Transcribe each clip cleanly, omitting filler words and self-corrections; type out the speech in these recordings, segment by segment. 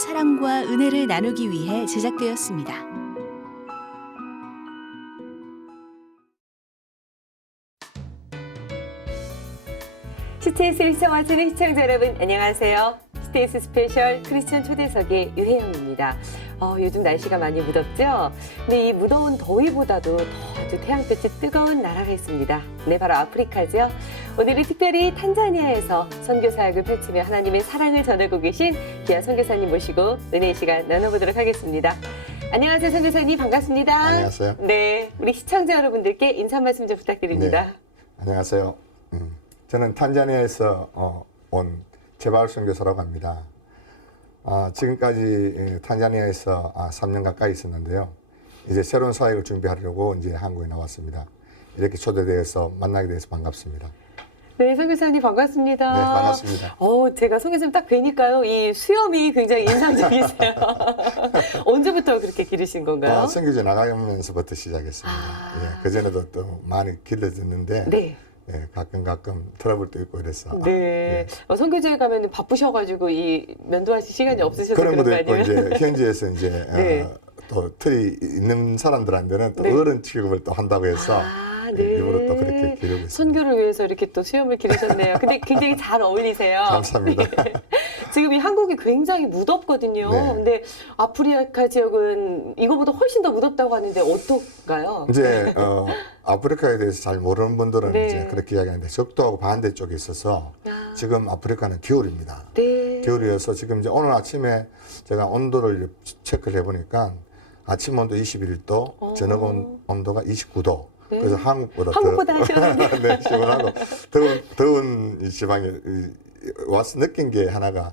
사랑과 은혜를 나누기 위해 제작되었습니다. CTS를 시청하시는 시청자 여러분 안녕하세요. CTS 스페셜 크리스천 초대석의 유혜영입니다. 요즘 날씨가 많이 무덥죠? 근데 이 무더운 더위보다도 더 아주 태양볕이 뜨거운 나라가 있습니다. 네, 바로 아프리카죠. 오늘은 특별히 탄자니아에서 선교 사역을 펼치며 하나님의 사랑을 전하고 계신 귀한 선교사님 모시고 은혜의 시간 나눠보도록 하겠습니다. 안녕하세요, 선교사님. 반갑습니다. 안녕하세요. 네, 우리 시청자 여러분들께 인사 말씀 좀 부탁드립니다. 네, 안녕하세요. 저는 탄자니아에서 온 제바울 선교사라고 합니다. 지금까지 탄자니아에서 3년 가까이 있었는데요. 이제 새로운 사역을 준비하려고 이제 한국에 나왔습니다. 이렇게 초대되어서 만나게 돼서 반갑습니다. 네, 선교사님 반갑습니다. 네, 반갑습니다. 제가 선교사님 딱 뵈니까요, 이 수염이 굉장히 인상적이세요. 언제부터 그렇게 기르신 건가요? 선교제 나가면서부터 시작했습니다. 예, 그전에도 또 많이 길러졌는데 네. 예, 가끔 트러블도 있고 그래서. 네. 예. 선교제에 가면 바쁘셔가지고 이 면도하실 시간이 없으셔서 그런 그런 것도 거 있고 아니에요? 이제 현지에서 이제 네. 또 틀이 있는 사람들한테는 또 네. 어른 취급을 또 한다고 해서 네. 일부러 또 그렇게 기르고 있습니다. 선교를 위해서 이렇게 또 수염을 기르셨네요. 근데 굉장히 잘 어울리세요. 감사합니다. 지금 이 한국이 굉장히 무덥거든요. 네. 근데 아프리카 지역은 이거보다 훨씬 더 무덥다고 하는데 어떨까요? 이제 아프리카에 대해서 잘 모르는 분들은 네. 이제 그렇게 이야기하는데 적도하고 반대쪽에 있어서 지금 아프리카는 겨울입니다. 네. 겨울이어서 지금 이제 오늘 아침에 제가 온도를 체크를 해보니까 아침 온도 21도, 저녁 온도가 29도. 네. 그래서 한국보다 시원하네요. 네, 시원하고 더운 이 지방에 와서 느낀 게 하나가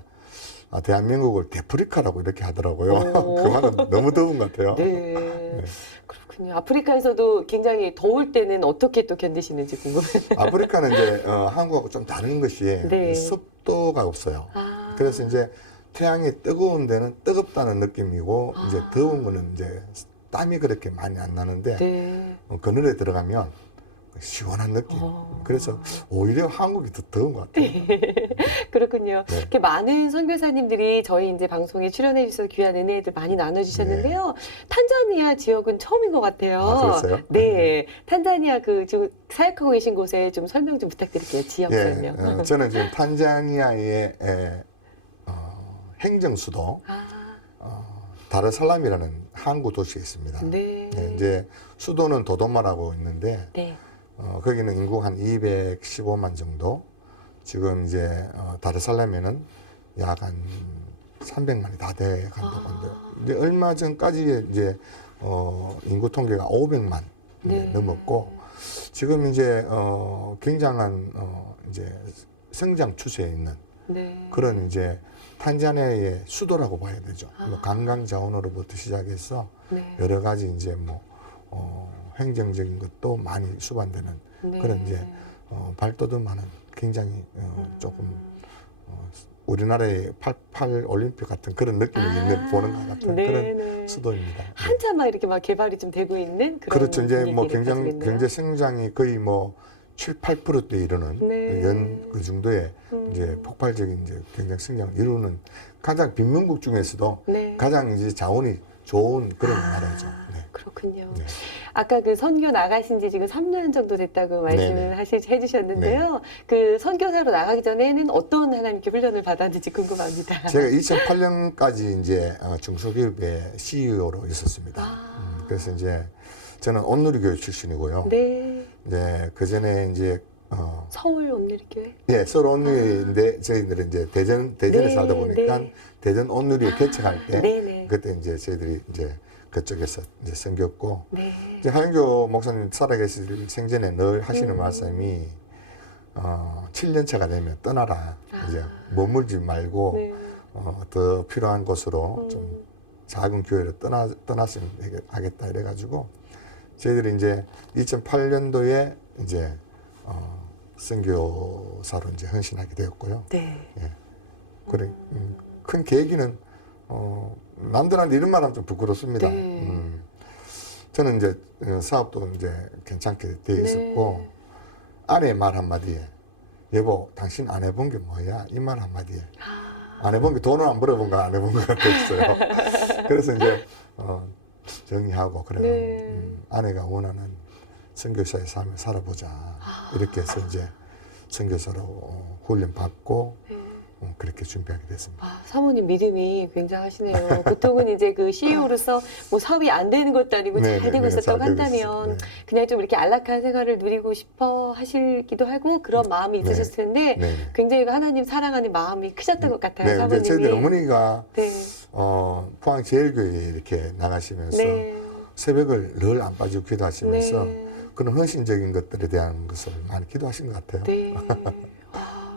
대한민국을 데프리카라고 이렇게 하더라고요. 그 말은 너무 더운 것 같아요. 네. 그렇군요. 아프리카에서도 굉장히 더울 때는 어떻게 또 견디시는지 궁금해요. 아프리카는 이제 한국하고 좀 다른 것이 네. 습도가 없어요. 그래서 이제 태양이 뜨거운 데는 뜨겁다는 느낌이고 이제 더운 거는 이제 땀이 그렇게 많이 안 나는데 네. 그늘에 들어가면 시원한 느낌. 그래서 오히려 한국이 더 더운 것 같아요. 그렇군요. 네. 이렇게 많은 선교사님들이 저희 이제 방송에 출연해 주셔서 귀한 은혜들 많이 나눠주셨는데요. 탄자니아 지역은 처음인 것 같아요. 그랬어요? 네. 탄자니아 지금 사역하고 계신 곳에 좀 설명 좀 부탁드릴게요. 지역 설명. 저는 지금 탄자니아의 행정 수도 다르살람이라는 항구 도시에 있습니다. 네. 이제 수도는 도도마라고 있는데 네. 거기는 인구가 한 215만 정도. 지금 이제 다르살람에는 약 한 300만이 다 돼 간다고 하는데요. 근데 얼마 전까지 이제 인구 통계가 500만 네. 넘었고 지금 이제 굉장한 이제 성장 추세에 있는 네. 그런 이제 탄자니아의 수도라고 봐야 되죠. 뭐 관광 자원으로부터 시작해서 네. 여러 가지 이제 뭐 행정적인 것도 많이 수반되는 네. 그런 이제 발돋움하는 굉장히 조금 우리나라의 88 올림픽 같은 그런 느낌이 보는 것 같은 네, 그런 네. 수도입니다. 한참 막 이렇게 막 개발이 좀 되고 있는 그런 그렇죠. 이제 뭐 분위기를 가지고 있네요. 경제 성장이 거의 뭐 7, 8%대 이르는 네. 그 정도의 이제 폭발적인 이제 경제 성장을 이루는 가장 빈민국 중에서도 네. 가장 이제 자원이 좋은 그런 나라죠. 네. 그렇군요. 네. 아까 그 선교 나가신 지 지금 3년 정도 됐다고 말씀을 해주셨는데요. 그 선교사로 나가기 전에는 어떤 하나님께 훈련을 받았는지 궁금합니다. 제가 2008년까지 이제 중소기업의 CEO로 있었습니다. 그래서 이제 저는 온누리교회 출신이고요. 네. 이제 그 전에 이제 서울 온누리교회? 예, 서울 온누리인데 저희들은 이제 대전에 네, 살다 보니까 네. 대전 온누리 개척할 때 네네. 그때 이제 저희들이 이제 그쪽에서 이제 섬겼고 네. 이제 하영교 목사님 살아계실 생전에 늘 하시는 말씀이 7년 차가 되면 떠나라. 이제 머물지 말고 네. 더 필요한 곳으로 좀 작은 교회를 떠났으면 하겠다 이래가지고 저희들이 이제 2008년도에 이제 선교사로 이제 헌신하게 되었고요. 네. 예. 그래 큰 계기는 남들한테 이런 말하면 좀 부끄럽습니다. 네. 저는 이제 사업도 이제 괜찮게 돼 있었고 네. 아내의 말 한마디에 여보 당신 안 해본 게 뭐야 이 말 한마디에 안 해본 게 돈을 안 벌어본 거 안 해본 것 같았어요. 그래서 이제 정리하고 그래 네. 아내가 원하는 선교사의 삶을 살아보자 이렇게 해서 이제 선교사로 훈련 받고 그렇게 준비하게 됐습니다. 아, 사모님 믿음이 굉장하시네요. 보통은 이제 그 CEO로서 뭐 사업이 안 되는 것도 아니고 네, 잘 되고 네, 있었다고 잘 되고 한다면 있어요. 네. 그냥 좀 이렇게 안락한 생활을 누리고 싶어 하시기도 하고 그런 마음이 네. 있으셨을 텐데 네. 굉장히 그 하나님 사랑하는 마음이 크셨던 것 같아요. 네, 이제 사모님이. 저희들 어머니가 네. 포항제일교회에 이렇게 나가시면서 네. 새벽을 늘 안 빠지고 기도하시면서 네. 그런 헌신적인 것들에 대한 것을 많이 기도하신 것 같아요. 네. 와,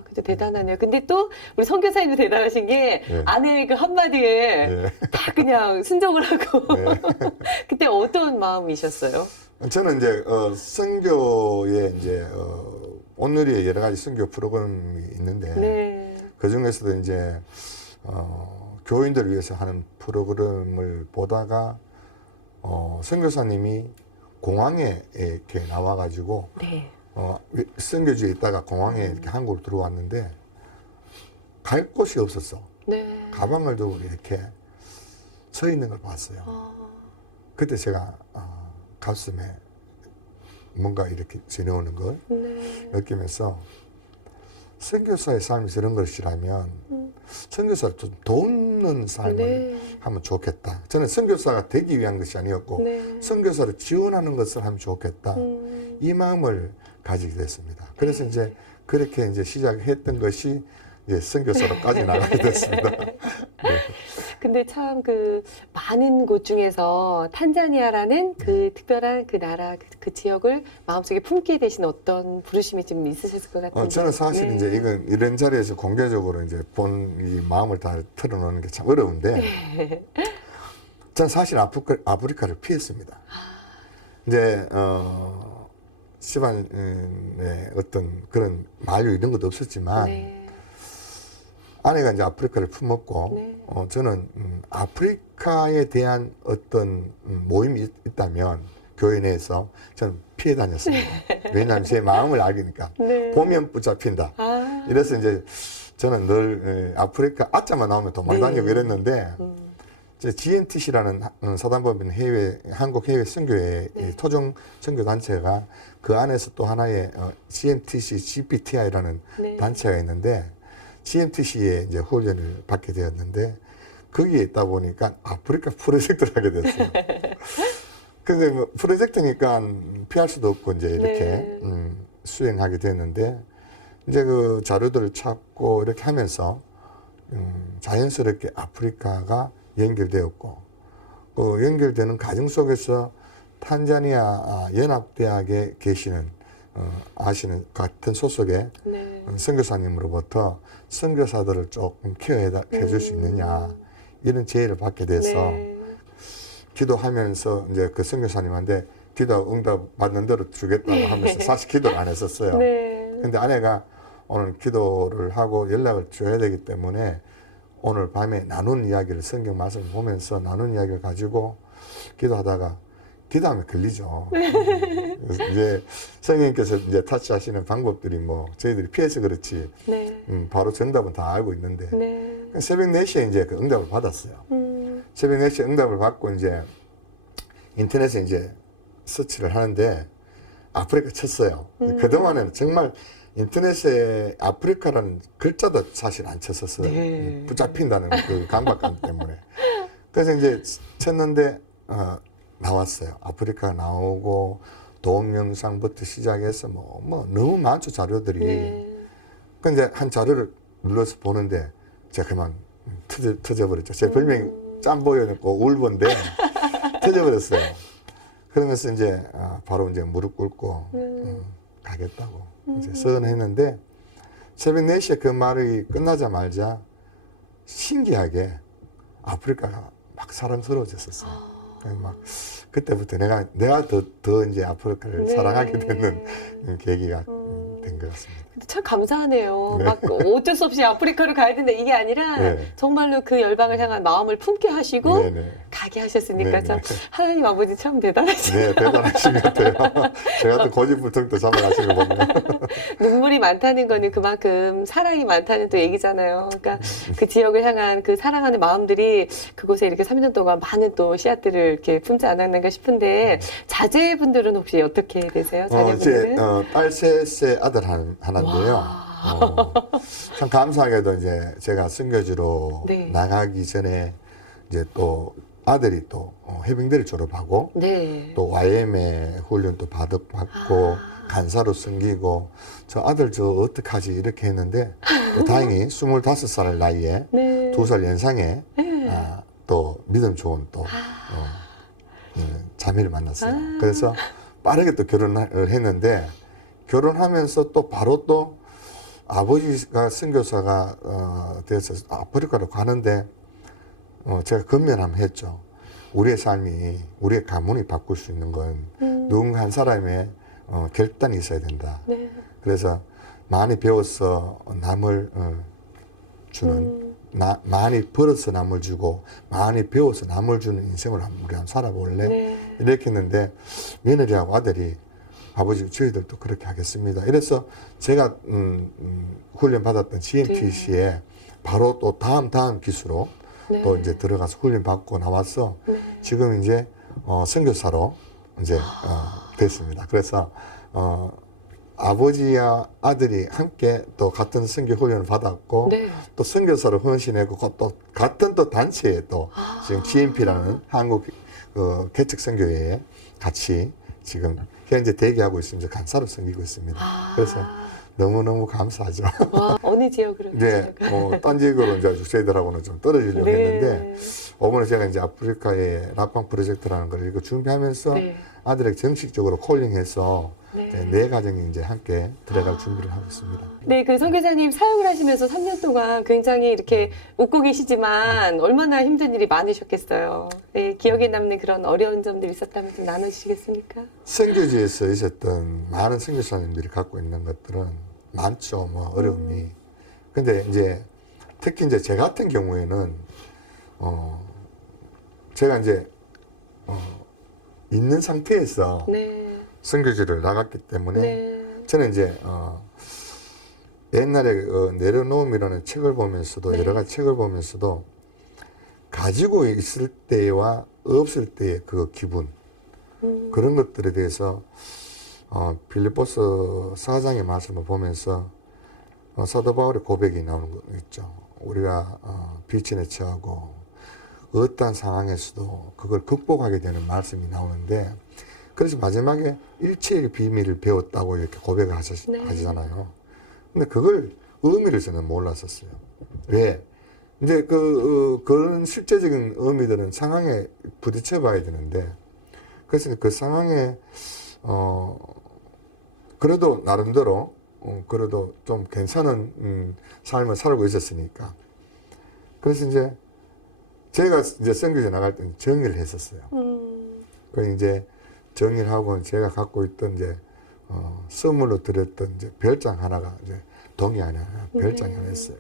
근데 대단하네요. 근데 또 우리 선교사님도 대단하신 게 네. 아내의 그 한마디에 네. 다 그냥 순종을 하고 네. 그때 어떤 마음이셨어요? 저는 이제 선교에 이제 오늘의 여러 가지 선교 프로그램이 있는데 네. 그 중에서도 이제 교인들을 위해서 하는 프로그램을 보다가 선교사님이 공항에 이렇게 나와가지고 네. 선교지에 있다가 공항에 이렇게 한국으로 들어왔는데 갈 곳이 없었어. 네. 가방을 두고 이렇게 서 있는 걸 봤어요. 아, 그때 제가 가슴에 뭔가 이렇게 지내오는 걸 네. 느끼면서 선교사의 삶이 저런 것이라면 선교사를 좀 돕는 삶을 네. 하면 좋겠다. 저는 선교사가 되기 위한 것이 아니었고 네. 선교사를 지원하는 것을 하면 좋겠다. 이 마음을 가지게 됐습니다. 그래서 이제 그렇게 이제 시작했던 것이 이제 선교사로까지 나가게 됐습니다. 네. 근데 참 그 많은 곳 중에서 탄자니아라는 그 특별한 그 나라 그 지역을 마음속에 품게 되신 어떤 부르심이 좀 있으셨을 것 같은데. 저는 사실 네. 이제 이런 자리에서 공개적으로 이제 본 이 마음을 다 털어놓는 게 참 어려운데, 네. 저는 사실 아프리카를 피했습니다. 이제 집안에 어떤 그런 만류 이런 것도 없었지만 네. 아내가 이제 아프리카를 품었고, 네. 저는 아프리카에 대한 어떤 모임이 있다면 교회 내에서 저는 피해 다녔습니다. 왜냐하면 제 마음을 알기니까 네. 보면 붙잡힌다. 아. 이래서 이제 저는 늘 아프리카 아자만 나오면 도망다니고 네. 이랬는데 이제 GNTC라는 사단법인 한국 해외 선교회 네. 토종 선교 단체가 그 안에서 또 하나의 GNTC GPTI라는 네. 단체가 있는데 GMTC에 이제 훈련을 받게 되었는데 거기에 있다 보니까 아프리카 프로젝트를 하게 됐어요. 근데 뭐 프로젝트니까 피할 수도 없고 이제 이렇게 네. 수행하게 됐는데 이제 그 자료들을 찾고 이렇게 하면서 자연스럽게 아프리카가 연결되었고 그 연결되는 과정 속에서 탄자니아 연합대학에 계시는 아시는 같은 소속의 네. 선교사님으로부터 선교사들을 조금 케어해 줄 수 있느냐 이런 제의를 받게 돼서 네. 기도하면서 이제 그 선교사님한테 기도 응답 받는 대로 주겠다고 하면서 사실 기도를 안 했었어요. 네. 근데 아내가 오늘 기도를 하고 연락을 줘야 되기 때문에 오늘 밤에 나눈 이야기를 성경 말씀을 보면서 나눈 이야기를 가지고 기도하다가 기도하면 걸리죠. 그래서 이제 성령님께서 이제 타치하시는 방법들이 뭐 저희들이 피해서 그렇지 네. 바로 정답은 다 알고 있는데 네. 새벽 4시에 이제 그 응답을 받았어요. 새벽 4시에 응답을 받고 이제 인터넷에 이제 서치를 하는데 아프리카 쳤어요. 그동안에는 정말 인터넷에 아프리카라는 글자도 사실 안 쳤었어요. 네. 붙잡힌다는 그 강박감 때문에. 그래서 이제 쳤는데 나왔어요. 아프리카 나오고 도움 영상부터 시작해서 뭐 너무 많죠 자료들이. 네. 근데 한 자료를 눌러서 보는데 제가 그만 터져버렸죠. 제 별명이 짬보였고 울보인데 터져버렸어요. 그러면서 이제 바로 이제 무릎 꿇고 가겠다고 이제 선언했는데 새벽 4시에 그 말이 끝나자마자 신기하게 아프리카가 막 사랑스러워졌었어요. 막 그때부터 내가 더 이제 아프리카를 네. 사랑하게 되는 계기가 된 것 같습니다. 참 감사하네요. 네. 막 어쩔 수 없이 아프리카로 가야 된다 이게 아니라 네. 정말로 그 열방을 향한 마음을 품게 하시고 네네. 가게 하셨으니까 네네. 참 하나님 아버지 참 대단하시네요. 네, 대단하신 것 같아요. 제가 또 고집불통도 잡아가신 거 보면. 눈물이 많다는 거는 그만큼 사랑이 많다는 또 얘기잖아요. 그러니까 그 지역을 향한 그 사랑하는 마음들이 그곳에 이렇게 3년 동안 많은 또 씨앗들을 이렇게 품지 않았는가 싶은데 자제분들은 혹시 어떻게 되세요? 이제 자녀분들은? 딸 셋의 아들 하나인데요. 참 감사하게도 이제 제가 선교지로 네. 나가기 전에 이제 또 아들이 또 해병대를 졸업하고 네. 또 YM에 훈련도 받고 간사로 섬기고 저 아들 저 어떡하지 이렇게 했는데 또 다행히 25살 나이에 네. 2살 연상에 네. 또 믿음 좋은 또 자매를 만났어요. 그래서 빠르게 또 결혼을 했는데 결혼하면서 또 바로 또 아버지가 선교사가 돼서 아프리카로 가는데 제가 건면함 했죠. 우리의 삶이 우리의 가문이 바꿀 수 있는 건 누군가 한 사람의 결단이 있어야 된다. 네. 그래서 많이 배워서 남을 주는 많이 벌어서 남을 주고 많이 배워서 남을 주는 인생을 우리 한번 살아볼래? 네. 이렇게 했는데 며느리하고 아들이 아버지 저희들도 그렇게 하겠습니다. 이래서 제가 훈련 받았던 GMPC에 바로 또 다음 기수로 네. 또 이제 들어가서 훈련 받고 나와서 네. 지금 이제 선교사로 이제 됐습니다. 그래서 아버지와 아들이 함께 또 같은 선교 훈련을 받았고 네. 또 선교사로 헌신했고 또 같은 또 단체에 또 지금 GMP라는 한국 개척 선교회에 같이 지금 현재 대기하고 있습니다. 간사로 섬기고 있습니다. 그래서 너무너무 감사하죠. 와, 어느 지역으로? 이제 딴 지역으로 이제 저희들하고는 좀 떨어지려고 네. 했는데 어머니 제가 이제 아프리카의 라팡 프로젝트라는 걸 이거 준비하면서 네. 아들에게 정식적으로 콜링해서 네. 이제 네 가정이 이제 함께 들어갈 준비를 하고 있습니다. 네, 그 선교사님 사역을 하시면서 3년 동안 굉장히 이렇게 웃고 계시지만 얼마나 힘든 일이 많으셨겠어요. 네, 기억에 남는 그런 어려운 점들이 있었다면 좀 나눠주시겠습니까? 선교지에서 있었던 많은 선교사님들이 갖고 있는 것들은 많죠, 뭐 어려움이. 근데 이제 특히 이제 제 같은 경우에는 제가 이제 있는 상태에서 네. 선교지를 나갔기 때문에 네. 저는 이제 옛날에 내려놓음이라는 책을 보면서도 네. 여러 가지 책을 보면서도 가지고 있을 때와 없을 때의 그 기분 그런 것들에 대해서 빌립보서 4장의 말씀을 보면서 사도 바울의 고백이 나오는 거 있죠. 우리가 비친에 처하고 어떠한 상황에서도 그걸 극복하게 되는 말씀이 나오는데 그래서 마지막에 일체의 비밀을 배웠다고 이렇게 고백을 하시잖아요. 근데 그걸 의미를 저는 몰랐었어요. 왜? 이제 그런 실제적인 의미들은 상황에 부딪혀 봐야 되는데 그래서 그 상황에 그래도 나름대로 그래도 좀 괜찮은 삶을 살고 있었으니까 그래서 이제 제가 이제 선교지 나갈 때는 정의를 했었어요. 그 이제 정의를 하고 제가 갖고 있던 이제 선물로 드렸던 이제 별장 하나가 이제 동이 하나 별장이 하나 있어요.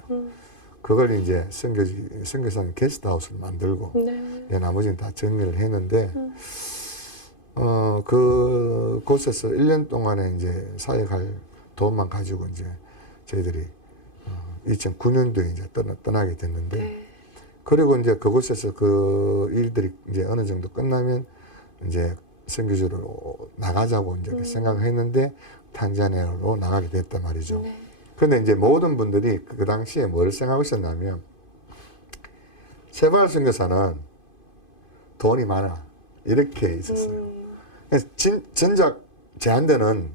그걸 이제 선교사님 게스트하우스를 만들고 네. 나머지는 다 정리를 했는데 그곳에서 1년 동안에 이제 사역할 돈만 가지고 이제 저희들이 2009년도에 이제 떠나게 됐는데 네. 그리고 이제 그곳에서 그 일들이 이제 어느 정도 끝나면 이제 선교지로 나가자고 이제 생각을 했는데 탄자니아로 나가게 됐단 말이죠. 네. 근데 이제 모든 분들이 그 당시에 뭘 생각하고 있었냐면 세발 선교사는 돈이 많아 이렇게 있었어요. 그래서 전작 제한대는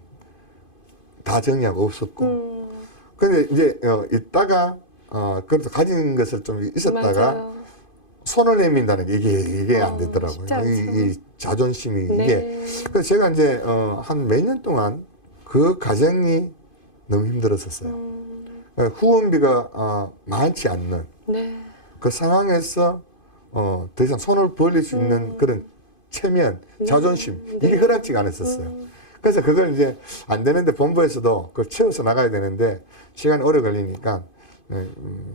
다 정리하고 없었고 근데 이제 있다가 그래도 가진 것을 좀 있었다가 맞아요. 손을 내민다는 게 이게 안 되더라고요. 쉽지 않죠. 이 자존심이 네. 이게 그래서 제가 이제 한 몇 년 동안 그 가정이 너무 힘들었었어요. 후원비가 많지 않는 네. 그 상황에서 더 이상 손을 벌릴 수 있는 그런 체면, 자존심 이게 허락지가 않았었어요. 그래서 그걸 이제 안 되는데 본부에서도 그걸 채워서 나가야 되는데 시간이 오래 걸리니까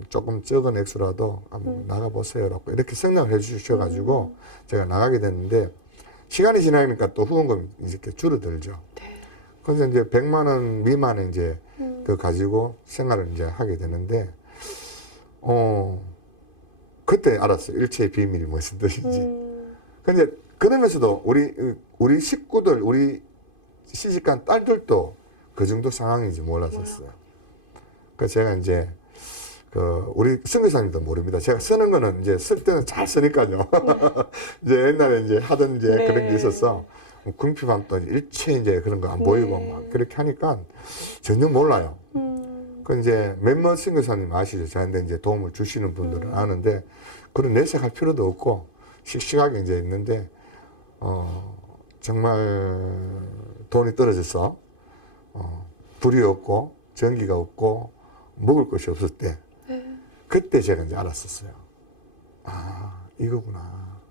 조금 적은 액수라도 한번 나가보세요라고 이렇게 성명을 해주셔가지고 제가 나가게 됐는데 시간이 지나니까 또 후원금이 이렇게 줄어들죠. 그래서 이제 100만 원 미만에 이제 그 가지고 생활을 이제 하게 되는데 그때 알았어요. 일체의 비밀이 무슨 뜻인지. 근데 그러면서도 우리 식구들, 우리 시집간 딸들도 그 정도 상황인지 몰랐었어요. 그래서 제가 이제 우리 선교사님도 모릅니다. 제가 쓰는 거는 이제 쓸 때는 잘 쓰니까요. 이제 옛날에 이제 하던 이제 네. 그런 게 있어서 궁핍함도 일체 이제 그런 거 안 보이고 막 그렇게 하니까 전혀 몰라요. 그 이제 몇몇 선교사님 아시죠? 저한테 이제 도움을 주시는 분들은 아는데 그런 내색할 필요도 없고 씩씩하게 이제 있는데 정말 돈이 떨어져서 불이 없고 전기가 없고 먹을 것이 없을 때 그때 제가 이제 알았었어요. 아, 이거구나.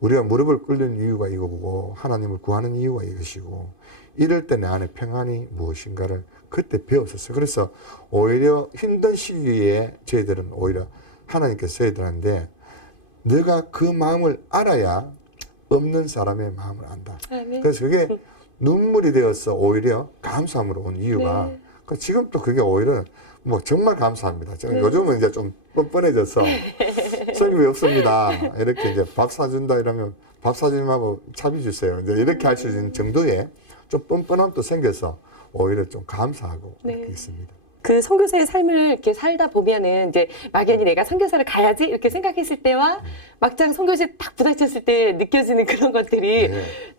우리가 무릎을 꿇는 이유가 이거고 하나님을 구하는 이유가 이것이고 이럴 때 내 안에 평안이 무엇인가를 그때 배웠었어요. 그래서 오히려 힘든 시기에 저희들은 오히려 하나님께서 저희들한테 너가 그 마음을 알아야 없는 사람의 마음을 안다. 그래서 그게 눈물이 되어서 오히려 감사함으로 온 이유가 지금 또 그게 오히려 뭐 정말 감사합니다. 저는 요즘은 이제 좀 뻔뻔해져서 성경이 없습니다. 이렇게 이제 밥 사준다 이러면 밥 사주님하고 차비 주세요. 이제 이렇게 할 수 있는 정도의 좀 뻔뻔함도 생겨서 오히려 좀 감사하고 이렇게 있습니다. 그 선교사의 삶을 이렇게 살다 보면은 이제 막연히 내가 선교사를 가야지 이렇게 생각했을 때와 막상 선교지에 딱 부닥쳤을 때 느껴지는 그런 것들이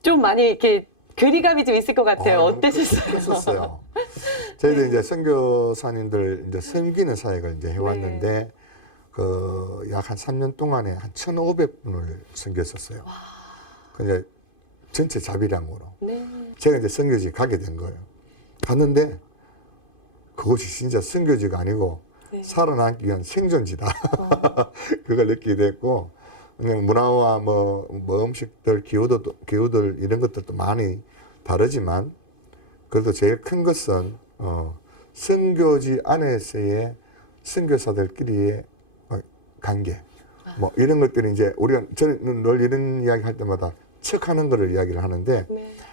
좀 많이 이렇게 괴리감이 좀 있을 것 같아요. 어떠셨어요? 그랬었어요. 저희들 이제 선교사님들 이제 섬기는 사역을 이제 해왔는데 그 약 한 3년 동안에 한 1,500분을 섬겼었어요. 근데 전체 자비량으로. 제가 이제 선교지 가게 된 거예요. 갔는데 그것이 진짜 선교지가 아니고 살아남기 위한 생존지다. 그걸 느끼게 됐고 그냥 문화와 뭐 음식들, 기후들 이런 것들도 많이 다르지만 그래도 제일 큰 것은 선교지 안에서의 선교사들끼리의 관계 뭐 이런 것들이 이제 저는 늘 이런 이야기 할 때마다 척하는 거를 이야기를 하는데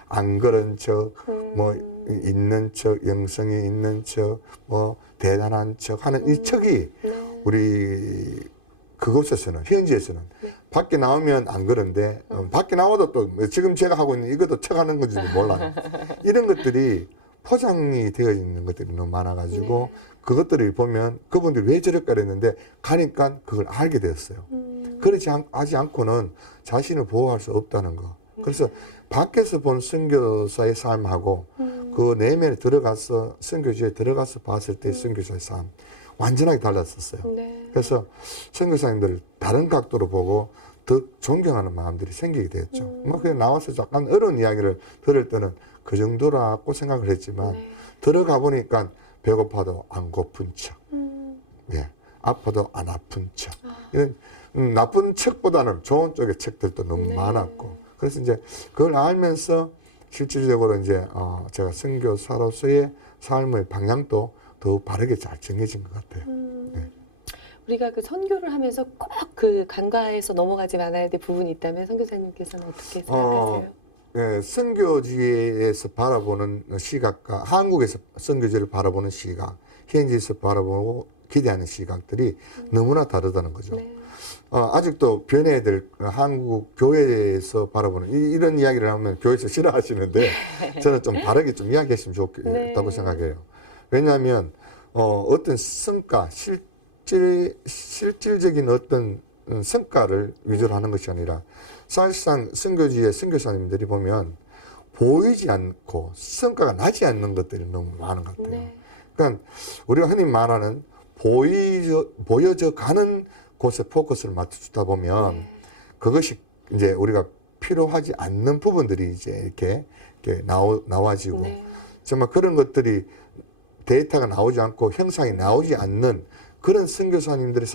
안 그런 척, 뭐 있는 척, 영성이 있는 척, 뭐 대단한 척 하는 이 척이 우리 그곳에서는 현지에서는 밖에 나오면 안 그런데 밖에 나와도 또 지금 제가 하고 있는 이것도 척하는 건지도 몰라요. 이런 것들이 포장이 되어 있는 것들이 너무 많아가지고 그것들을 보면 그분들이 왜 저럴까 그랬는데 가니까 그걸 알게 되었어요. 그렇지 하지 않고는 자신을 보호할 수 없다는 거. 그래서 밖에서 본 선교사의 삶하고 그 내면에 들어가서 선교지에 들어가서 봤을 때 선교사의 삶 완전하게 달랐었어요. 그래서 선교사님들을 다른 각도로 보고 더 존경하는 마음들이 생기게 되었죠. 뭐 그냥 나와서 약간 어려운 이야기를 들을 때는 그 정도라고 생각을 했지만 들어가 보니까 배고파도 안 고픈 척, 아파도 안 아픈 척 이런 나쁜 척보다는 좋은 쪽의 척들도 너무 많았고 그래서 이제 그걸 알면서 실질적으로 이제 제가 선교사로서의 삶의 방향도 더 바르게 잘 정해진 것 같아요. 우리가 그 선교를 하면서 꼭 그 간과해서 넘어가지 말아야 될 부분이 있다면 선교사님께서는 어떻게 생각하세요? 선교지에서 바라보는 시각과 한국에서 선교지를 바라보는 시각, 현지에서 바라보고 기대하는 시각들이 너무나 다르다는 거죠. 아직도 변해야 될 한국 교회에서 바라보는 이런 이야기를 하면 교회에서 싫어하시는데 저는 좀 다르게 좀 이야기했으면 좋겠다고 생각해요. 왜냐하면 어떤 성과, 실질적인 어떤 성과를 위주로 하는 것이 아니라 사실상 선교지의 선교사님들이 보면 보이지 않고 성과가 나지 않는 것들이 너무 많은 것 같아요. 그러니까 우리가 흔히 말하는 보여져 가는 곳에 포커스를 맞추다 보면 그것이 이제 우리가 필요하지 않는 부분들이 이제 이렇게 나와지고 정말 그런 것들이 데이터가 나오지 않고 형상이 나오지 않는 그런 선교사님들의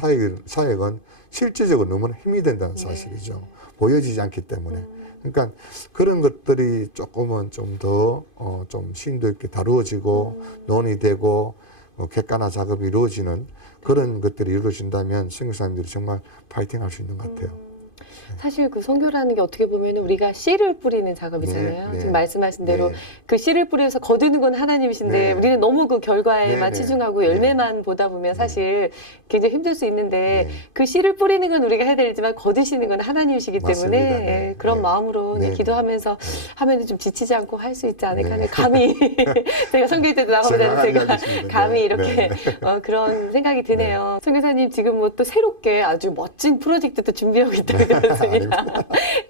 사역은 실질적으로 너무나 힘이 된다는 사실이죠. 보여지지 않기 때문에. 그러니까 그런 것들이 조금은 좀 더 좀 심도 있게 다루어지고 논의되고 객관화 작업이 이루어지는 그런 것들이 이루어진다면 선교사님들이 정말 파이팅 할 수 있는 것 같아요. 사실 그 선교라는 게 어떻게 보면 우리가 씨를 뿌리는 작업이잖아요. 네, 네. 지금 말씀하신 대로 네. 그 씨를 뿌려서 거두는 건 하나님이신데 네. 우리는 너무 그 결과에만 네, 네. 치중하고 네. 열매만 보다 보면 사실 굉장히 힘들 수 있는데 네. 그 씨를 뿌리는 건 우리가 해야 되지만 거두시는 건 하나님이시기 때문에 맞습니다. 네. 예, 그런 네. 마음으로 네. 기도하면서 하면 좀 지치지 않고 할 수 있지 않을까 하는 네. 감히 제가 선교일 때도 나가보자는 제가 알겠습니다. 감히 네. 이렇게 네. 그런 생각이 드네요. 선교사님 지금 뭐 또 새롭게 아주 멋진 프로젝트도 준비하고 있다고 들었습니다.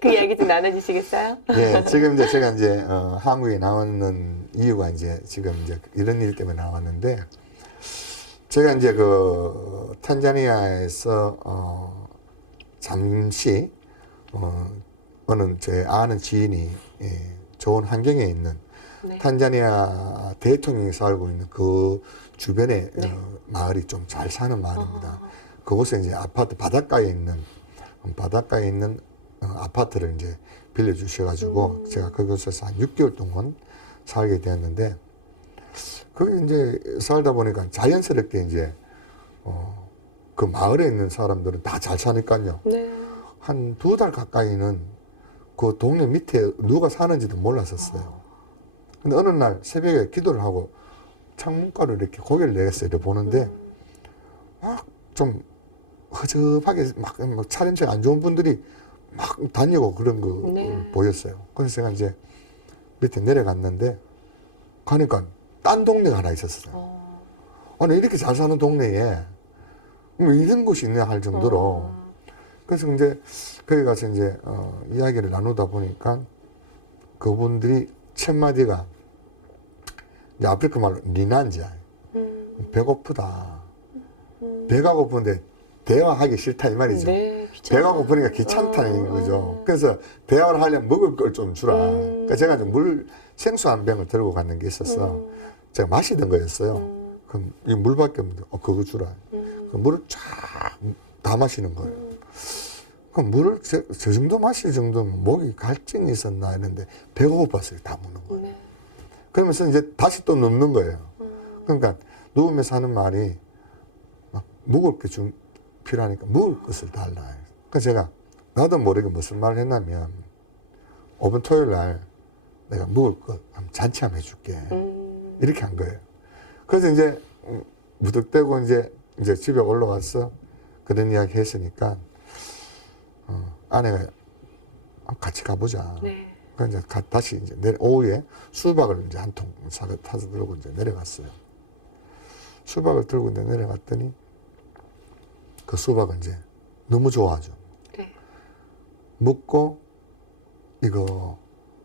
그 이야기 좀 나눠주시겠어요? 네, 지금 이제 제가 이제 한국에 나오는 이유가 이제 지금 이제 이런 일 때문에 나왔는데 제가 이제 그 탄자니아에서 잠시 어느 제 아는 지인이 좋은 환경에 있는 네. 탄자니아 대통령이 살고 있는 그 주변에 네. 마을이 좀 잘 사는 마을입니다. 그곳에 이제 아파트 바닷가에 있는 아파트를 이제 빌려주셔가지고 제가 그곳에서 한 6개월 동안 살게 되었는데 거기 이제 살다 보니까 자연스럽게 이제 그 마을에 있는 사람들은 다 잘 사니까요. 네. 한 2달 가까이는 그 동네 밑에 누가 사는지도 몰랐었어요. 근데 어느 날 새벽에 기도를 하고 창문가로 이렇게 고개를 내렸어요. 이렇게 보는데 막 좀 허접하게 막 차림새가 안 좋은 분들이 막 다니고 그런 거 네. 보였어요. 그래서 제가 이제 밑에 내려갔는데 가니까 딴 동네가 하나 있었어요. 아니 이렇게 잘 사는 동네에 뭐 이런 곳이 있냐 할 정도로 그래서 이제 거기 가서 이제 이야기를 나누다 보니까 그분들이 첫 마디가 이제 아프리카 말로 니난자 배고프다. 배가 고픈데 대화하기 싫다 이 말이죠. 네, 배가 고프니까 귀찮다는 거죠. 그래서 대화를 하려면 먹을 걸 좀 주라. 그러니까 제가 이제 생수 한 병을 들고 가는 게 있어서 제가 마시던 거였어요. 그럼 이 물밖에 없는데 그거 주라. 그 물을 쫙 다 마시는 거예요. 그럼 물을 저 정도 마실 정도면 목이 갈증이 있었나 했는데 배가 고팠어요. 다 먹는 거예요. 네. 그러면서 이제 다시 또 눕는 거예요. 그러니까 누우면서 하는 말이 막 먹을 게 좀 필요하니까 먹을 것을 달라. 그래서 제가 나도 모르게 무슨 말을 했냐면 이번 토요일 날 내가 먹을 것 잔치 한번 해줄게. 이렇게 한 거예요. 그래서 이제 무득대고 이제 집에 올라와서 그런 이야기 했으니까 아내가 같이 가보자. 네. 그래서 이제 다시 이제 오후에 수박을 이제 한 통 타서 들고 이제 내려갔어요. 수박을 들고 이제 내려갔더니 그 수박은 이제 너무 좋아하죠. 네. 먹고 이거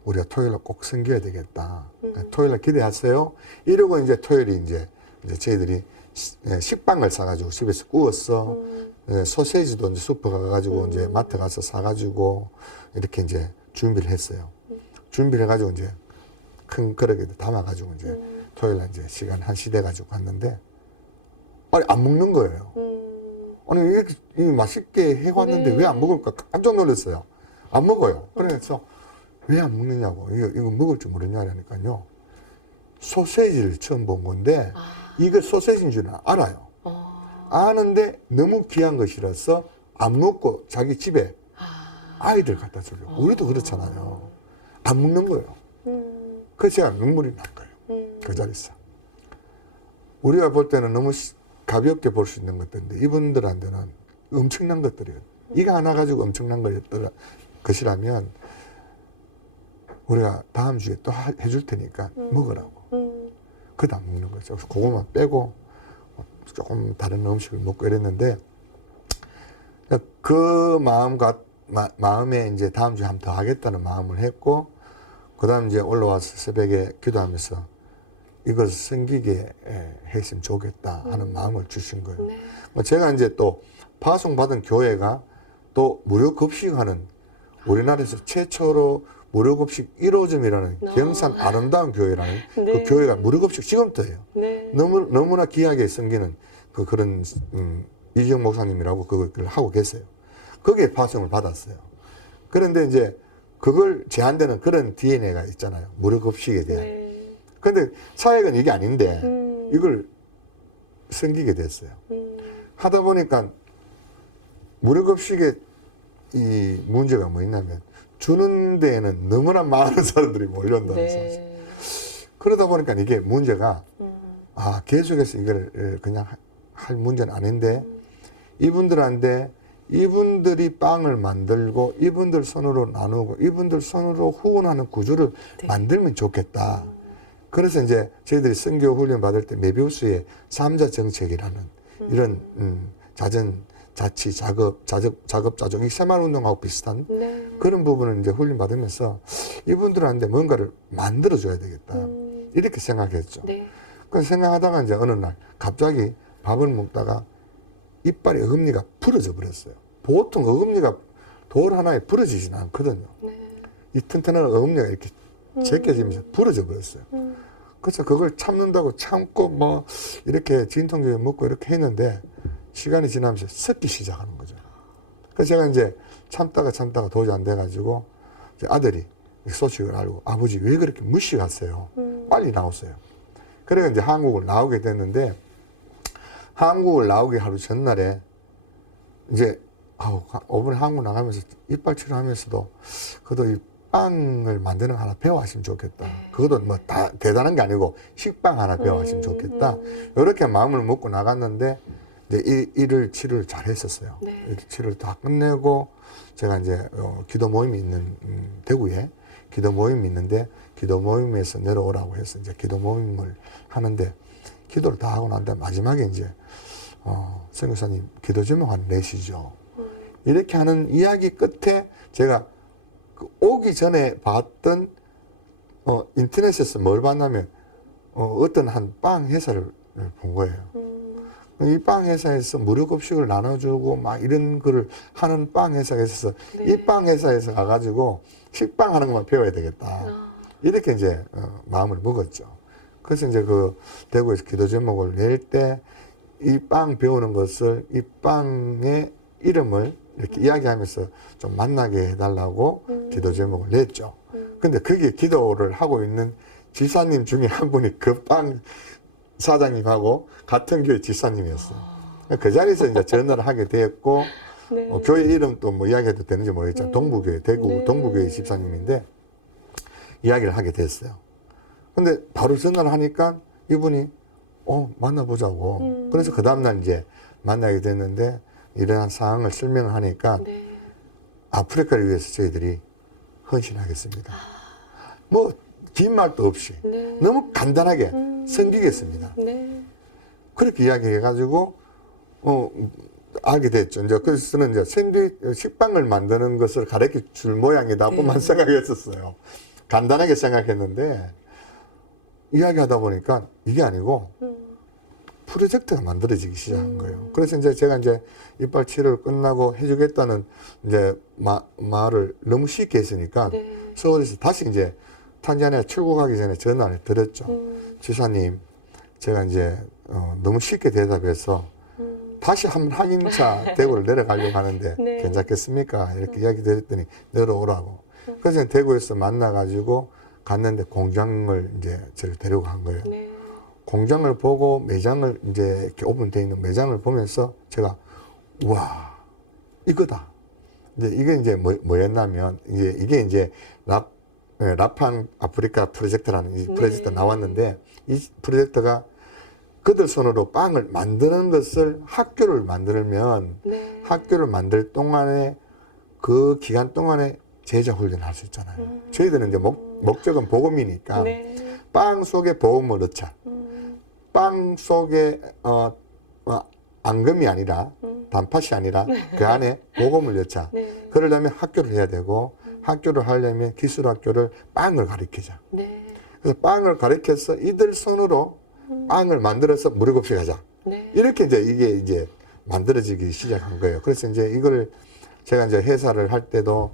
우리가 토요일에 꼭 섬겨야 되겠다. 토요일에 기대하세요. 이러고 이제 토요일이 이제 저희들이 식빵을 사가지고 집에서 구웠어. 소세지도 이제 슈퍼 가가지고 이제 마트 가서 사가지고 이렇게 이제 준비를 했어요. 준비를 해가지고 이제 큰 그릇에 담아가지고 이제 토요일에 이제 시간 1시 돼가지고 갔는데 아니 안 먹는 거예요. 아니 이렇게 맛있게 해왔는데 네. 왜 안 먹을까 깜짝 놀랐어요. 안 먹어요. 그래서 왜 안 먹느냐고 이거 먹을 줄 모르냐니까요. 소세지를 처음 본 건데 이거 소세지인 줄은 알아요. 아는데 너무 귀한 것이라서 안 먹고 자기 집에 아이들 갖다 주려고. 우리도 그렇잖아요. 안 먹는 거예요. 그래서 제가 눈물이 난 거예요. 그 자리에서. 우리가 볼 때는 너무 가볍게 볼 수 있는 것들인데 이분들한테는 엄청난 것들이에요. 이거 하나 가지고 엄청난 것이라면 우리가 다음 주에 또 해줄 테니까 먹으라고. 그도 안 먹는 거죠. 그래서 그것만 빼고 조금 다른 음식을 먹고 이랬는데 그 마음에 이제 다음 주에 한 번 더 하겠다는 마음을 했고 그 다음 이제 올라와서 새벽에 기도하면서 이것을 섬기게 했으면 좋겠다 하는 마음을 주신 거예요. 네. 제가 이제 또 파송받은 교회가 또 무료 급식하는 우리나라에서 최초로 무료 급식 1호점이라는 경산 아름다운 교회라는 네. 그 교회가 무료 급식 지금도예요. 네. 너무나 귀하게 섬기는 그런 이경 목사님이라고 그걸 하고 계세요. 거기에 파송을 받았어요. 그런데 이제 그걸 제한되는 그런 DNA가 있잖아요. 무료급식에 대한. 네. 근데 사역은 이게 아닌데 이걸 섬기게 됐어요. 음. 하다 보니까 무료급식의 이 문제가 뭐냐면 주는 데에는 너무나 많은 사람들이 몰려온다는 사실. 네. 그러다 보니까 이게 문제가 음. 계속해서 이걸 그냥 할 문제는 아닌데 이분들한테 이분들이 빵을 만들고 이분들 손으로 나누고 이분들 손으로 후원하는 구조를 네. 만들면 좋겠다. 그래서 이제 저희들이 선교 훈련 받을 때 메비우스의 3자 정책이라는 이런 자치, 자급, 이 새마을 운동하고 비슷한 네. 그런 부분을 이제 훈련 받으면서 이분들한테 뭔가를 만들어줘야 되겠다. 이렇게 생각했죠. 네. 그래서 생각하다가 이제 어느 날 갑자기 밥을 먹다가 이빨에 어금니가 부러져 버렸어요. 보통 어금니가 돌 하나에 부러지진 않거든요. 네. 이 튼튼한 어금니가 이렇게 제껴지면서 부러져 버렸어요. 그래서 그걸 참는다고 참고 뭐 이렇게 진통제를 먹고 이렇게 했는데 시간이 지나면서 섞기 시작하는 거죠. 그래서 제가 이제 참다가 도저히 안 돼가지고 이제 아들이 소식을 알고 아버지 왜 그렇게 무식하세요? 빨리 나오세요. 그래서 이제 한국을 나오게 됐는데 한국을 나오기 하루 전날에 이제 이번에 한국 나가면서 이빨 치료하면서도 그래도 이 빵을 만드는 거 하나 배워하시면 좋겠다. 그것도 뭐 다 대단한 게 아니고 식빵 하나 배워하시면 좋겠다. 이렇게 마음을 먹고 나갔는데 이제 일을 치료를 잘 했었어요. 네. 일 치료를 다 끝내고 제가 이제 기도 모임이 있는 대구에 기도 모임이 있는데 기도 모임에서 내려오라고 해서 이제 기도 모임을 하는데 기도를 다 하고 난 다음에 마지막에 이제 선교사님 기도 제목 한 내시죠. 이렇게 하는 이야기 끝에 제가 그 오기 전에 봤던 인터넷에서 뭘 봤냐면 어떤 한 빵 회사를 본 거예요. 이 빵 회사에서 무료 급식을 나눠주고 막 이런 거를 하는 빵 회사가 있어서 네. 이 빵 회사에서 가가지고 식빵 하는 것만 배워야 되겠다. 이렇게 이제 마음을 먹었죠. 그래서 이제 그 대구에서 기도 제목을 낼 때 이 빵 배우는 것을 이 빵의 이름을 이렇게 이야기하면서 좀 만나게 해달라고 기도 제목을 냈죠. 근데 그게 기도를 하고 있는 지사님 중에 한 분이 그 빵 사장님하고 같은 교회 지사님이었어요. 그 자리에서 이제 전화를 하게 되었고, 네. 교회 이름도 뭐 이야기해도 되는지 모르겠지만, 동부교회, 대구 네. 동부교회 집사님인데, 이야기를 하게 됐어요. 근데 바로 전화를 하니까 이분이, 만나보자고. 그래서 그 다음날 이제 만나게 됐는데, 이러한 상황을 설명을 하니까, 네. 아프리카를 위해서 저희들이 헌신하겠습니다. 뭐, 긴 말도 없이, 네. 너무 간단하게 섬기겠습니다. 네. 그렇게 이야기해가지고, 알게 됐죠. 이제 그래서 저는 이제 식빵을 만드는 것을 가르쳐 줄 모양이다고만 생각했었어요. 간단하게 생각했는데, 이야기하다 보니까 이게 아니고, 프로젝트가 만들어지기 시작한 거예요. 그래서 이제 제가 이제 이빨 치료를 끝나고 해주겠다는 이제 말을 너무 쉽게 했으니까, 네. 서울에서 다시 이제 탄자니아 출국하기 전에 전화를 드렸죠. 지사님, 제가 이제 너무 쉽게 대답해서 다시 한 확인차 대구를 내려가려고 하는데 네. 괜찮겠습니까? 이렇게 이야기 드렸더니 내려오라고. 그래서 대구에서 만나가지고 갔는데 공장을 이제 저를 데리고 간 거예요. 네. 공장을 보고 매장을 이제 이렇게 오픈되어 있는 매장을 보면서 제가 우와 이거다. 이게 이제 뭐였냐면 이게 이제 라판 아프리카 프로젝트라는 이 프로젝트가 나왔는데 이 프로젝트가 그들 손으로 빵을 만드는 것을 학교를 만들면 네. 학교를 만들 동안에 그 기간 동안에 제자 훈련을 할 수 있잖아요. 저희들은 이제 목적은 복음이니까 네. 빵 속에 복음을 넣자. 빵 속에 앙금이 아니라 단팥이 아니라 그 안에 복음을 넣자. 네. 그러려면 학교를 해야 되고 학교를 하려면 기술 학교를 빵을 가르치자. 네. 그래서 빵을 가르쳐서 이들 손으로 빵을 만들어서 무료급식 하자. 네. 이렇게 이게 이제 만들어지기 시작한 거예요. 그래서 이제 이걸 제가 이제 회사를 할 때도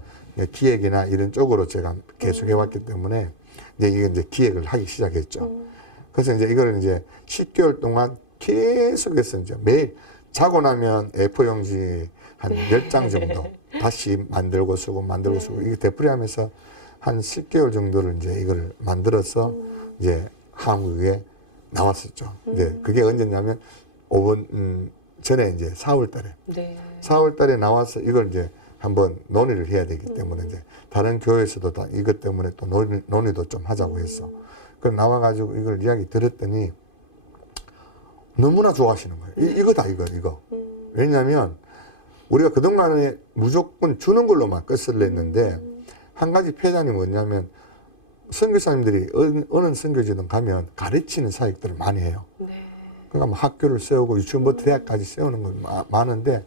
기획이나 이런 쪽으로 제가 계속 해왔기 때문에 이제 기획을 하기 시작했죠. 그래서 이제 이걸 이제 10개월 동안 계속해서 이제 매일 자고 나면 A4 용지 한 10장 정도 다시 만들고 쓰고 만들고 쓰고 이게 되풀이하면서 한 10개월 정도를 이제 이걸 만들어서 이제 한국에 나왔었죠. 이제 그게 언제냐면 5번 전에 이제 4월 달에 네. 4월 달에 나와서 이걸 이제 한번 논의를 해야 되기 때문에 이제 다른 교회에서도 다 이것 때문에 또 논의도 좀 하자고 했어. 그래 나와가지고 이걸 이야기 들었더니 너무나 좋아하시는 거예요. 이거다 이거. 왜냐하면 우리가 그동안에 무조건 주는 걸로만 끝을 냈는데 한 가지 폐단이 뭐냐면 선교사님들이 어느 선교지든 가면 가르치는 사역들을 많이 해요. 네. 그러니까 뭐 학교를 세우고 유치원부터 대학까지 세우는 건 많은데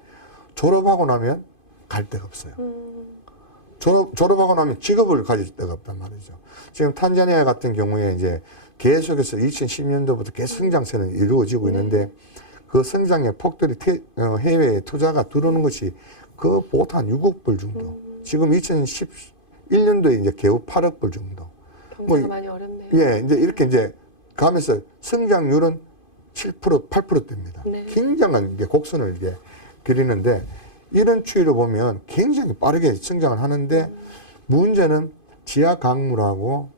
졸업하고 나면 갈 데가 없어요. 졸업하고 나면 직업을 가질 데가 없단 말이죠. 지금 탄자니아 같은 경우에 이제 계속해서 2010년도부터 계속 성장세는 이루어지고 있는데 그 성장의 폭들이 해외에 투자가 들어오는 것이 그 보통 한 6억 불 정도. 지금 2011년도에 이제 겨우 8억 불 정도. 경제가 많이 어렵네요. 예, 이제 이렇게 이제 가면서 성장률은 7%, 8%대입니다. 네. 굉장한 이게 곡선을 이게 그리는데 이런 추이로 보면 굉장히 빠르게 성장을 하는데 문제는 지하 강물하고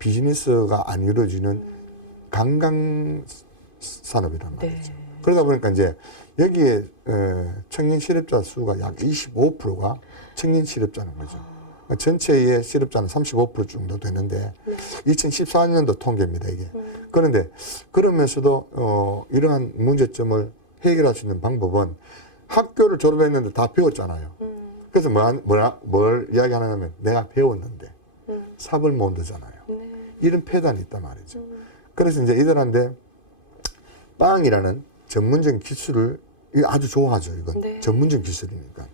비즈니스가 안 이루어지는 관광 산업이란 말이죠. 네. 그러다 보니까 이제 여기에 청년 실업자 수가 약 25%가 청년 실업자는 거죠. 그러니까 전체의 실업자는 35% 정도 되는데 2014년도 통계입니다 이게. 그런데 그러면서도 이러한 문제점을 해결할 수 있는 방법은 학교를 졸업했는데 다 배웠잖아요. 그래서 뭘 이야기하냐면 내가 배웠는데 삽을 못 넣잖아요. 네. 이런 폐단이 있단 말이죠. 그래서 이제 이들한테 빵이라는 전문적인 기술을 아주 좋아하죠. 이건 네. 전문적인 기술이니까.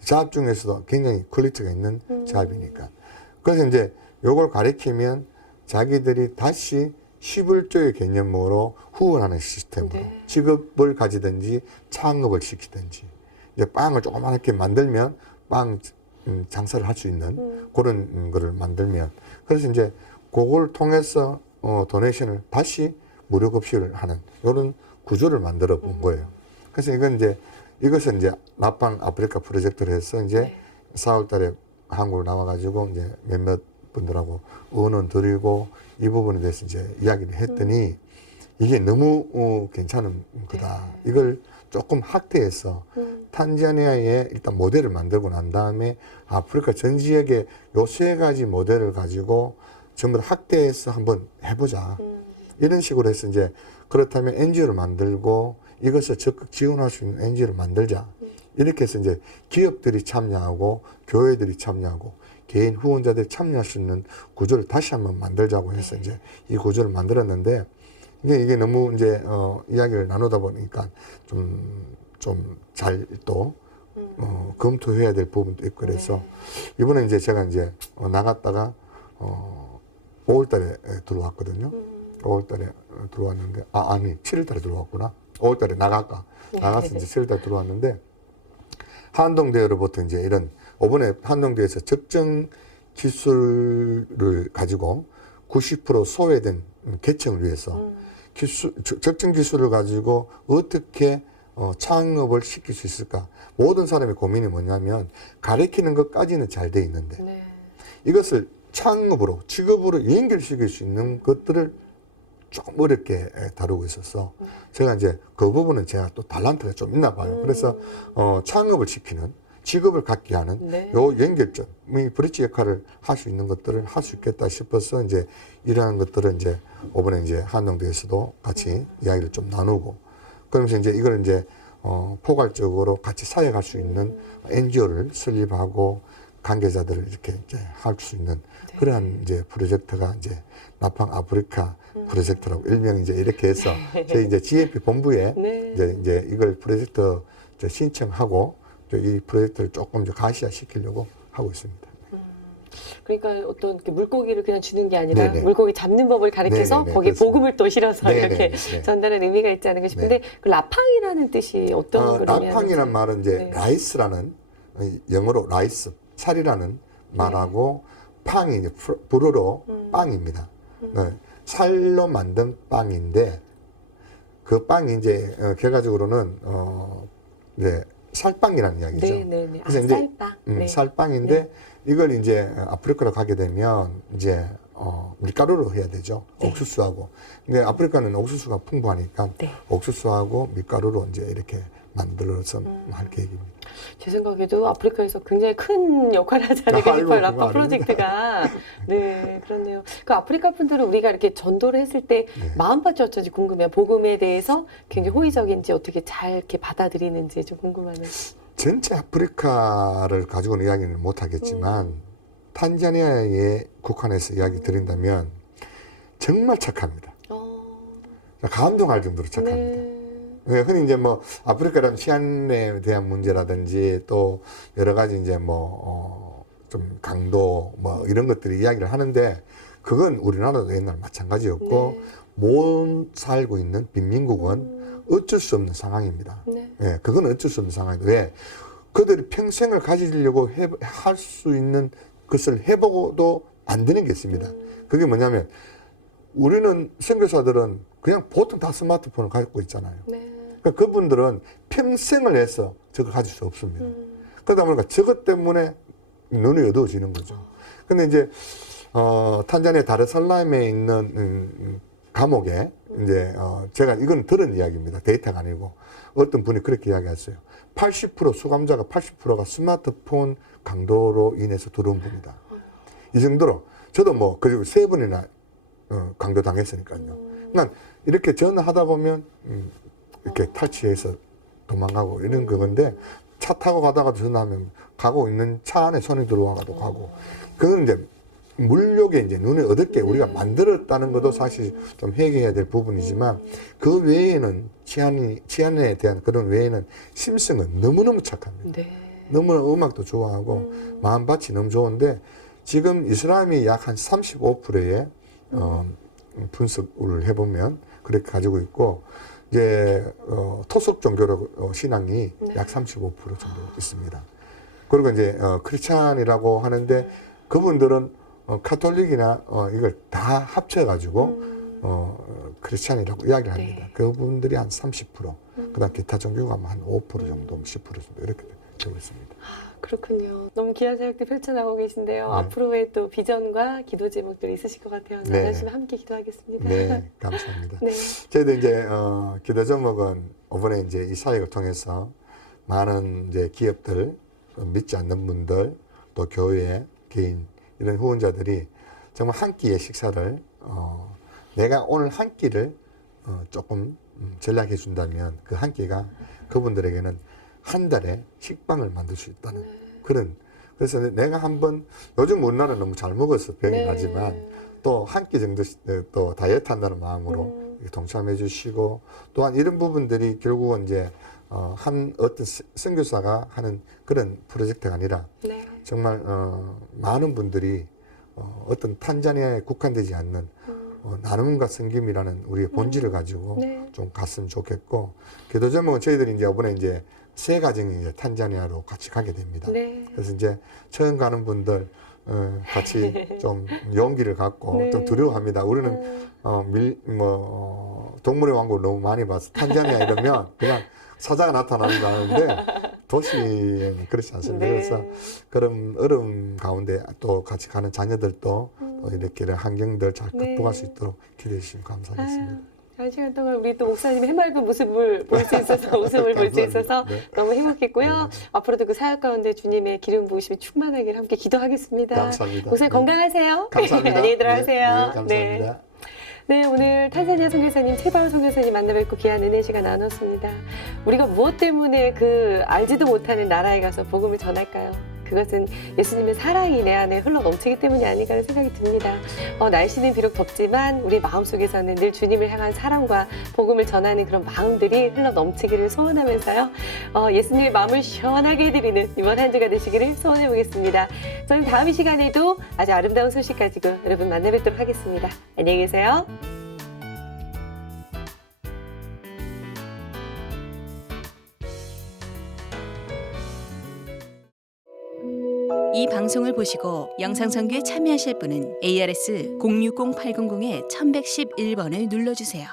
자업 중에서도 굉장히 퀄리티가 있는 자업이니까. 그래서 이제 요걸 가리키면 자기들이 다시 11조의 개념으로 후원하는 시스템으로 네. 직업을 가지든지 창업을 시키든지 이제 빵을 조그맣게 만들면 빵 장사를 할 수 있는 그런 거를 만들면 그래서 이제 그걸 통해서 도네이션을 다시 무료 급식을 하는 이런 구조를 만들어 본 거예요. 그래서 이것은 이제 나팡 아프리카 프로젝트를 해서 이제 네. 4월 달에 한국을 나와가지고 이제 몇몇 분들하고 의논 드리고 이 부분에 대해서 이제 이야기를 했더니 이게 너무 괜찮은 거다. 네. 이걸 조금 확대해서 탄자니아에 일단 모델을 만들고 난 다음에 아프리카 전 지역의 요 세 가지 모델을 가지고 전부 다 확대해서 한번 해보자. 이런 식으로 해서 이제 그렇다면 NGO를 만들고 이것을 적극 지원할 수 있는 NGO를 만들자. 이렇게 해서 이제 기업들이 참여하고 교회들이 참여하고 개인 후원자들이 참여할 수 있는 구조를 다시 한번 만들자고 해서 이제 이 구조를 만들었는데 이게 너무 이제 이야기를 나누다 보니까 좀 잘 또 검토해야 될 부분도 있고 그래서 이번에 이제 제가 이제 나갔다가 5월달에 들어왔거든요. 5월달에 들어왔는데 아니 7월달에 들어왔구나. 5월달에 나가서 이제 7월달에 들어왔는데 한동대로부터 이제 이런 이번에 한동대에서 적정 기술을 가지고 90% 소외된 계층을 위해서 적정 기술을 가지고 어떻게 창업을 시킬 수 있을까? 모든 사람의 고민이 뭐냐면 가르치는 것까지는 잘 돼 있는데 네. 이것을 창업으로 직업으로 연결시킬 수 있는 것들을 조금 어렵게 다루고 있어서 제가 이제 그 부분은 제가 또 달란트가 좀 있나 봐요. 그래서 창업을 시키는 직업을 갖게 하는 네. 요 연결점, 이 브릿지 역할을 할 수 있는 것들을 할 수 있겠다 싶어서 이제 이러한 것들을 이제 이번에 이제 한동대에서도 같이 이야기를 좀 나누고 그러면서 이제 이걸 이제 포괄적으로 같이 사역할 수 있는 NGO를 설립하고 관계자들을 이렇게 이제 할 수 있는 그러한 이제 프로젝트가 이제 나팡 아프리카 프로젝트라고 일명 이제 이렇게 해서 저희 이제 GMP 본부에 네. 이제 이걸 프로젝트 이제 신청하고 이 프로젝트를 조금 이제 가시화 시키려고 하고 있습니다. 그러니까 어떤 이렇게 물고기를 그냥 주는 게 아니라 네네. 물고기 잡는 법을 가르쳐서 네네네, 거기에 그렇습니다. 복음을 또 실어서 네네네, 이렇게 네. 전달하는 의미가 있지 않을까 싶은데 그 라팡이라는 뜻이 어떤 걸 의미하는지. 라팡이란 말은 이제 네. 라이스라는 영어로 라이스 살이라는 말하고 팡이 이제 불어로 빵입니다. 네. 살로 만든 빵인데 그 빵이 이제 결과적으로는 이제 쌀빵이라는 이야기죠. 네네네. 그래서 아, 이제 쌀빵. 네. 쌀빵인데 이걸 이제 아프리카로 가게 되면 이제 밀가루로 해야 되죠. 네. 옥수수하고. 근데 아프리카는 옥수수가 풍부하니까 네. 옥수수하고 밀가루로 이제 이렇게 만들어서 할 계획입니다. 제 생각에도 아프리카에서 굉장히 큰 역할을 하잖아요. 그 아이고, 디지털 그거 라파 아닙니다. 프로젝트가. 네, 그렇네요. 그 아프리카 분들은 우리가 이렇게 전도를 했을 때 네. 마음밭이 어쩐지 궁금해요. 복음에 대해서 굉장히 호의적인지 어떻게 잘 이렇게 받아들이는지 좀 궁금하네요. 전체 아프리카를 가지고는 이야기는 못하겠지만 탄자니아에 국한해서 이야기 드린다면 정말 착합니다. 감동할 정도로 착합니다. 네. 네, 흔히 이제 뭐 아프리카라는 치안에 대한 문제라든지 또 여러 가지 이제 뭐 좀 강도 뭐 이런 것들이 이야기를 하는데 그건 우리나라도 옛날 마찬가지였고 네. 못 살고 있는 빈민국은 어쩔 수 없는 상황입니다. 네. 예, 그건 어쩔 수 없는 상황이고 왜 그들이 평생을 가지려고 할 수 있는 것을 해보고도 안 되는 게 있습니다. 그게 뭐냐면 우리는 선교사들은 그냥 보통 다 스마트폰을 가지고 있잖아요. 네. 그러니까 그분들은 평생을 해서 저걸 가질 수 없습니다. 그러다 보니까 저것 때문에 눈이 어두워지는 거죠. 근데 이제 탄자니아 다르살람에 있는 감옥에 이제 제가 이건 들은 이야기입니다. 데이터가 아니고 어떤 분이 그렇게 이야기했어요. 80% 수감자가 80%가 스마트폰 강도로 인해서 들어온 분이다. 이 정도로 저도 뭐 그리고 3번이나 강도 당했으니까요. 그러니까 이렇게 전화하다 보면 이렇게 탈취해서 도망가고 이런 그건데 차 타고 가다가 전화하면 가고 있는 차 안에 손이 들어와가도 가고 그건 이제 물욕에 이제 눈에 얻을 게 우리가 만들었다는 것도 사실 좀 회개해야 될 부분이지만 그 외에는 치안에 대한 그런 외에는 심성은 너무너무 착합니다. 네. 너무나 음악도 좋아하고 마음밭이 너무 좋은데 지금 이슬람이 약 한 35%의 분석을 해보면 그렇게 가지고 있고 이제 토속 종교로 신앙이 네. 약 35% 정도 있습니다. 그리고 이제 크리스찬이라고 하는데 그분들은 카톨릭이나 이걸 다 합쳐가지고 크리스찬이라고 이야기를 합니다. 네. 그분들이 한 30%, 그다음 기타 종교가 한 5% 정도, 10% 정도 이렇게 되고 있습니다. 그렇군요. 너무 귀한 사역들 펼쳐나가고 계신데요. 네. 앞으로의 또 비전과 기도 제목들이 있으실 것 같아요. 네. 열심히 함께 기도하겠습니다. 네, 감사합니다. 네. 저희도 이제 기도 제목은 이번에 이제 이 사역을 통해서 많은 이제 기업들, 믿지 않는 분들, 또 교회, 개인 이런 후원자들이 정말 한 끼의 식사를 내가 오늘 한 끼를 조금 전략해 준다면 그 한 끼가 그분들에게는 한 달에 식빵을 만들 수 있다는 그런 그래서 내가 한번 요즘 우리나라는 너무 잘 먹어서 병이 네. 나지만 또 한 끼 정도 또 다이어트 한다는 마음으로 동참해 주시고 또한 이런 부분들이 결국은 이제 한 어떤 선교사가 하는 그런 프로젝트가 아니라 네. 정말 많은 분들이 어떤 탄자니아에 국한되지 않는 나눔과 섬김이라는 우리의 본질을 가지고 네. 좀 갔으면 좋겠고 기도 제목은 저희들이 이제 이번에 이제 세 가정이 이제 탄자니아로 같이 가게 됩니다. 네. 그래서 이제 처음 가는 분들 같이 좀 용기를 갖고 네. 좀 두려워합니다. 우리는 동물의 왕국을 너무 많이 봐서 탄자니아 이러면 그냥 사자가 나타난다는데 도시에는 그렇지 않습니다. 네. 그래서 그런 어려움 가운데 또 같이 가는 자녀들도 또 이렇게 이런 환경들 잘 네. 극복할 수 있도록 기도해 주시면 감사하겠습니다. 아유, 한 시간 동안 우리 또 목사님의 해맑은 모습을 볼 수 있어서 웃음을 볼 수 있어서 네. 너무 행복했고요. 네. 앞으로도 그 사역 가운데 주님의 기름 부으심이 충만하길 함께 기도하겠습니다. 감사합니다. 목사님 네. 건강하세요. 감사합니다. 안녕히 들어가세요. 네, 네, 감사합니다. 네, 오늘 탄자니아 선교사님, 최바울 선교사님 만나뵙고 귀한 은혜 시간 나눴습니다. 우리가 무엇 때문에 그 알지도 못하는 나라에 가서 복음을 전할까요? 그것은 예수님의 사랑이 내 안에 흘러 넘치기 때문이 아닌가 하는 생각이 듭니다. 날씨는 비록 덥지만 우리 마음속에서는 늘 주님을 향한 사랑과 복음을 전하는 그런 마음들이 흘러 넘치기를 소원하면서요. 예수님의 마음을 시원하게 해드리는 이번 한 주가 되시기를 소원해 보겠습니다. 저는 다음 이 시간에도 아주 아름다운 소식 가지고 여러분 만나 뵙도록 하겠습니다. 안녕히 계세요. 이 방송을 보시고 영상 선교에 참여하실 분은 ARS 060-800-1111번을 눌러주세요.